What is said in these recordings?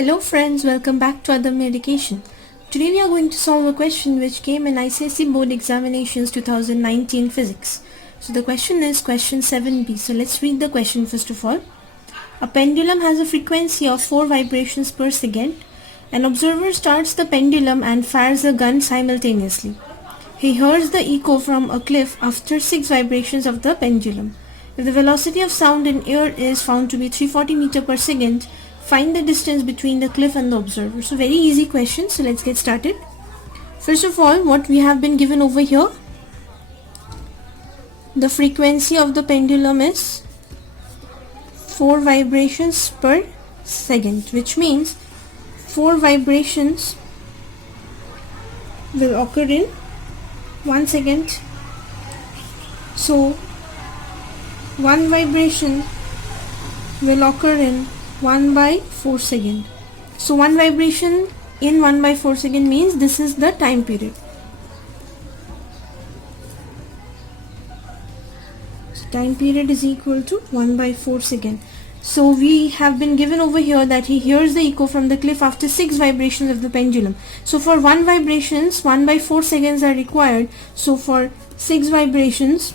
Hello friends, welcome back to Other Medication. Today we are going to solve a question which came in ICSE Board Examinations 2019 Physics. So the question is question 7b. So let's read the question first of all. A pendulum has a frequency of 4 vibrations per second. An observer starts the pendulum and fires a gun simultaneously. He hears the echo from a cliff after 6 vibrations of the pendulum. If the velocity of sound in air is found to be 340 meters per second, find the distance between the cliff and the observer. So very easy question, so let's get started. First of all, what we have been given over here, the frequency of the pendulum is 4 vibrations per second, which means 4 vibrations will occur in 1 second. So 1 vibration will occur in 1 by 4 second. So 1 vibration in 1 by 4 second means this is the time period. So time period is equal to 1 by 4 second. So we have been given over here that he hears the echo from the cliff after 6 vibrations of the pendulum. So for 1 vibrations, 1 by 4 seconds are required. So for 6 vibrations,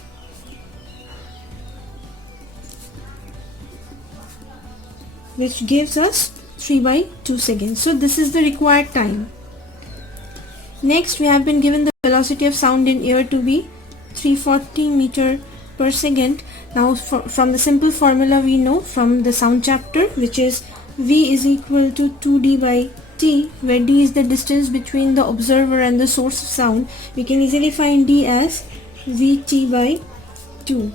which gives us 3 by 2 seconds. So this is the required time. Next, we have been given the velocity of sound in air to be 340 meters per second. Now from the simple formula we know from the sound chapter, which is V is equal to 2D by T, where D is the distance between the observer and the source of sound. We can easily find D as Vt by 2.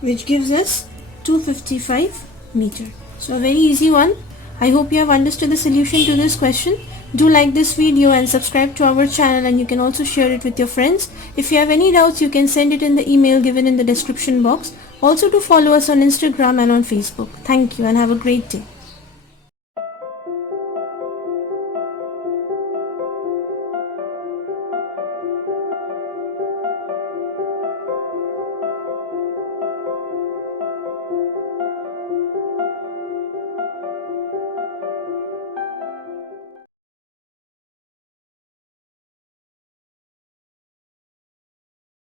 Which gives us 255 meters. So a very easy one. I hope you have understood the solution to this question. Do like this video and subscribe to our channel, and you can also share it with your friends. If you have any doubts, you can send it in the email given in the description box. Also to follow us on Instagram and on Facebook. Thank you and have a great day.